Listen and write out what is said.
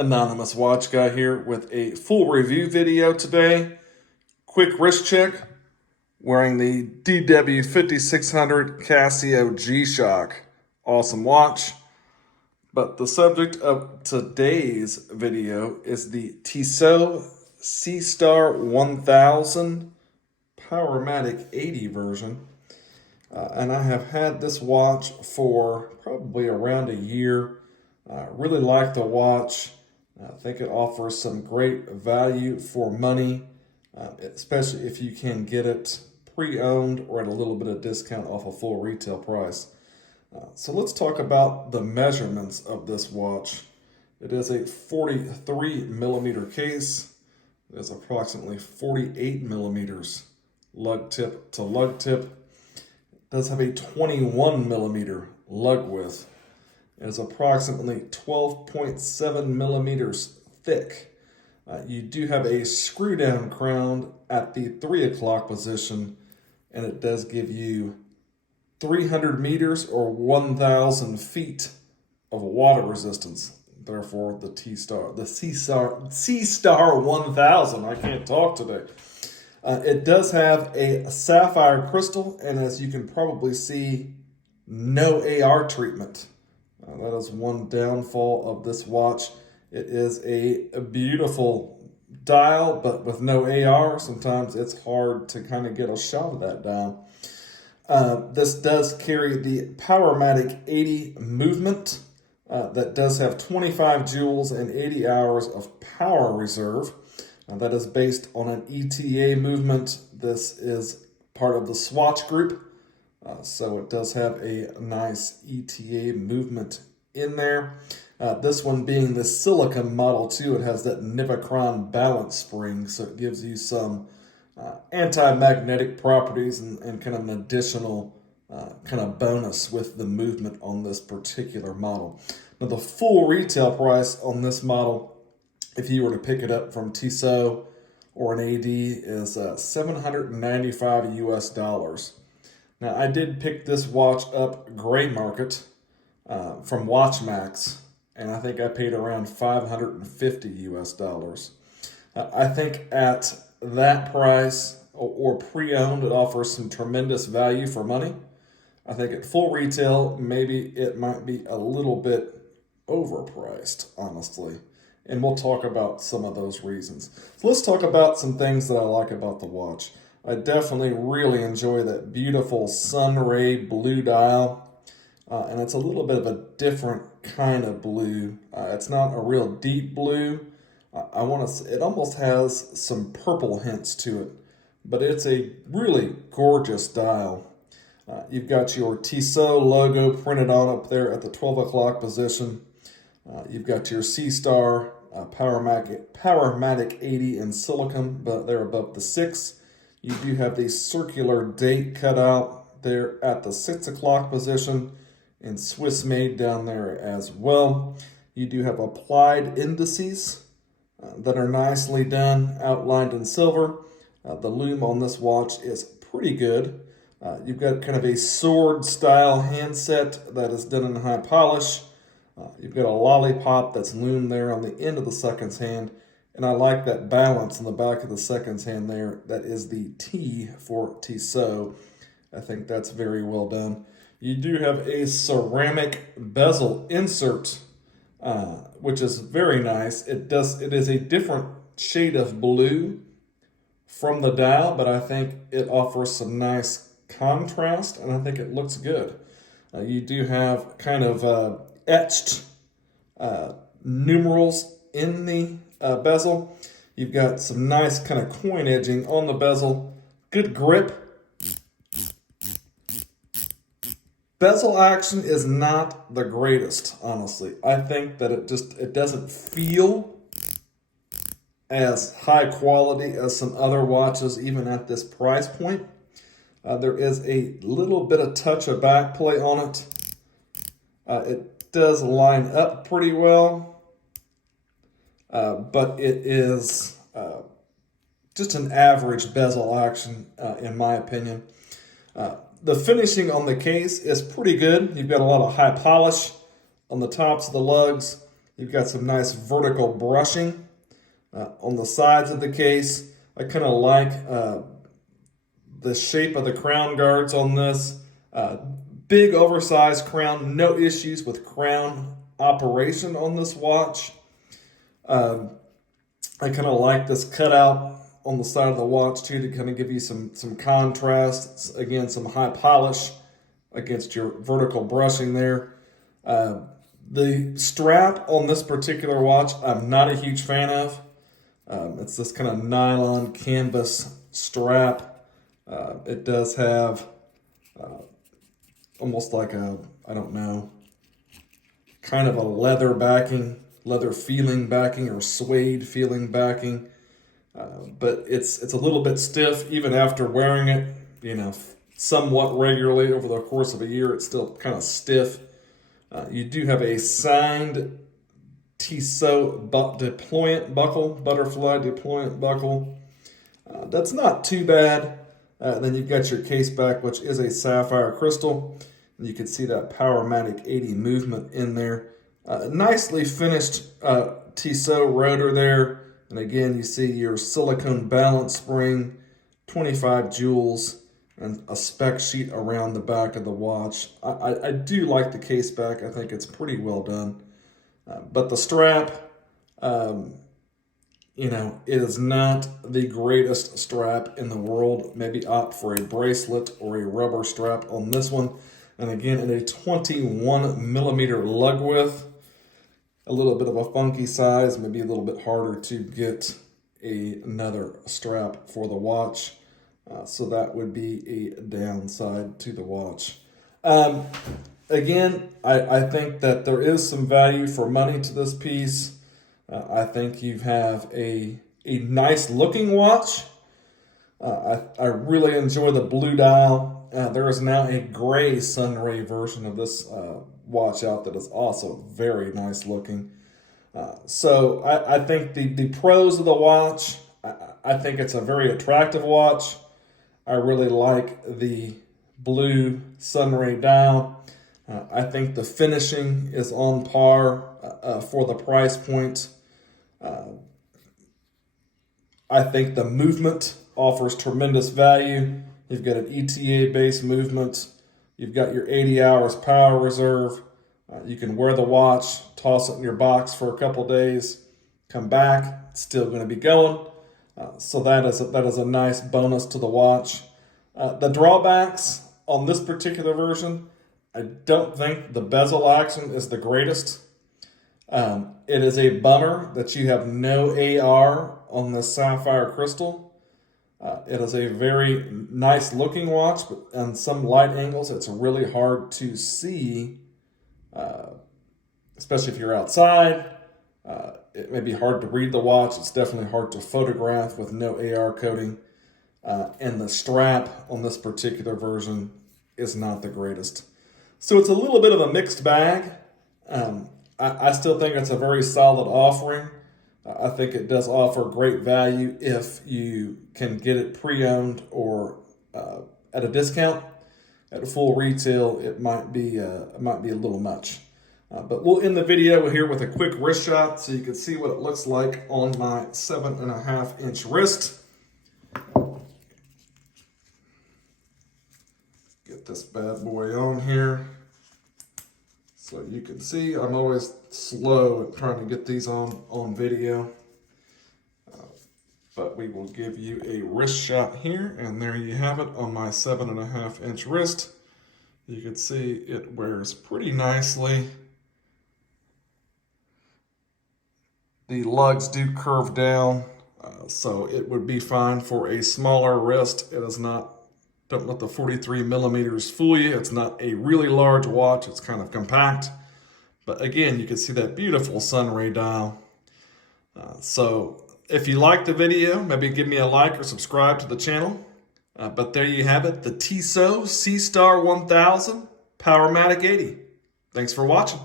Anonymous Watch Guy here with a full review video today. Quick wrist check, wearing the DW5600 Casio G-Shock. Awesome watch. But the subject of today's video is the Tissot Seastar 1000 Powermatic 80 version. And I have had this watch for probably around a year. Really like the watch. I think it offers some great value for money, especially if you can get it pre-owned or at a little bit of discount off a full retail price. So let's talk about the measurements of this watch. It is a 43 millimeter case. It is approximately 48 millimeters lug tip to lug tip. It does have a 21 millimeter lug width. It is approximately 12.7 millimeters thick. You do have a screw down crown at the 3 o'clock position, and it does give you 300 meters or 1,000 feet of water resistance. Therefore, the Seastar 1000. I can't talk today. It does have a sapphire crystal, and as you can probably see, no AR treatment. That is one downfall of this watch. It is a beautiful dial, but with no AR, sometimes it's hard to kind of get a shot of that dial. This does carry the Powermatic 80 movement that does have 25 joules and 80 hours of power reserve. That is based on an ETA movement. This is part of the Swatch group. So it does have a nice ETA movement in there. This one being the Silicum Model 2, it has that Nivacron balance spring, so it gives you some anti-magnetic properties and kind of an additional kind of bonus with the movement on this particular model. Now the full retail price on this model, if you were to pick it up from Tissot or an AD, is $795 US. Now, I did pick this watch up gray market from WatchMax, and I think I paid around $550 US. I think at that price or pre-owned, it offers some tremendous value for money. I think at full retail, maybe it might be a little bit overpriced, honestly. And we'll talk about some of those reasons. So let's talk about some things that I like about the watch. I definitely really enjoy that beautiful sun ray blue dial, and it's a little bit of a different kind of blue. It's not a real deep blue. It almost has some purple hints to it, but it's a really gorgeous dial. You've got your Tissot logo printed on up there at the 12 o'clock position. You've got your Seastar Powermatic 80 in Silicum, but they're above the 6. You do have the circular date cut out there at the 6 o'clock position and Swiss made down there as well. You do have applied indices that are nicely done, outlined in silver. The lume on this watch is pretty good. You've got kind of a sword style handset that is done in high polish. You've got a lollipop that's loomed there on the end of the seconds hand. And I like that balance in the back of the seconds hand there. That is the T for Tissot. I think that's very well done. You do have a ceramic bezel insert, which is very nice. It is a different shade of blue from the dial, but I think it offers some nice contrast, and I think it looks good. You do have kind of etched numerals in the bezel. You've got some nice kind of coin edging on the bezel. Good grip. Bezel action is not the greatest, honestly. I think that it doesn't feel as high quality as some other watches, even at this price point. There is a little bit of touch of back play on it. It does line up pretty well. But it is just an average bezel action, in my opinion. The finishing on the case is pretty good. You've got a lot of high polish on the tops of the lugs. You've got some nice vertical brushing on the sides of the case. I kind of like the shape of the crown guards on this. Big oversized crown, no issues with crown operation on this watch. I kind of like this cutout on the side of the watch too, to kind of give you some contrast. Again, some high polish against your vertical brushing there. The strap on this particular watch, I'm not a huge fan of. It's this kind of nylon canvas strap. It does have almost like a, I don't know, kind of a leather backing, leather feeling backing, or suede feeling backing. But it's a little bit stiff even after wearing it, you know, somewhat regularly over the course of a year. It's still kind of stiff. You do have a signed Tissot deployant buckle, butterfly deployant buckle. That's not too bad. Then you've got your case back, which is a sapphire crystal. And you can see that Powermatic 80 movement in there. Nicely finished Tissot rotor there. And again, you see your silicone balance spring, 25 jewels, and a spec sheet around the back of the watch. I do like the case back. I think it's pretty well done. But the strap, you know, it is not the greatest strap in the world. Maybe opt for a bracelet or a rubber strap on this one. And again, in a 21 millimeter lug width. A little bit of a funky size, maybe a little bit harder to get another strap for the watch. So that would be a downside to the watch. Again, I think that there is some value for money to this piece. I think you have a nice looking watch. I really enjoy the blue dial. There is now a gray sunray version of this watch out that is also very nice looking. So I think the pros of the watch, I think it's a very attractive watch. I really like the blue sunray dial. I think the finishing is on par for the price point. I think the movement offers tremendous value. You've got an ETA-based movement. You've got your 80 hours power reserve. You can wear the watch, toss it in your box for a couple days, come back, it's still going to be going. So that is a nice bonus to the watch. The drawbacks on this particular version, I don't think the bezel action is the greatest. It is a bummer that you have no AR on the sapphire crystal. It is a very nice looking watch, but on some light angles, it's really hard to see, especially if you're outside. It may be hard to read the watch. It's definitely hard to photograph with no AR coating. And the strap on this particular version is not the greatest. So it's a little bit of a mixed bag. I still think it's a very solid offering. I think it does offer great value if you can get it pre-owned or at a discount. At full retail, it might be a little much. But we'll end the video here with a quick wrist shot so you can see what it looks like on my 7.5-inch wrist. Get this bad boy on here. So you can see I'm always slow at trying to get these on video. But we will give you a wrist shot here, and there you have it on my 7.5-inch wrist. You can see it wears pretty nicely. The lugs do curve down, so it would be fine for a smaller wrist. It is not, don't let the 43 millimeters fool you. It's not a really large watch. It's kind of compact. But again, you can see that beautiful sunray dial. So if you liked the video, maybe give me a like or subscribe to the channel. But there you have it, the Tissot Seastar 1000 Powermatic 80. Thanks for watching.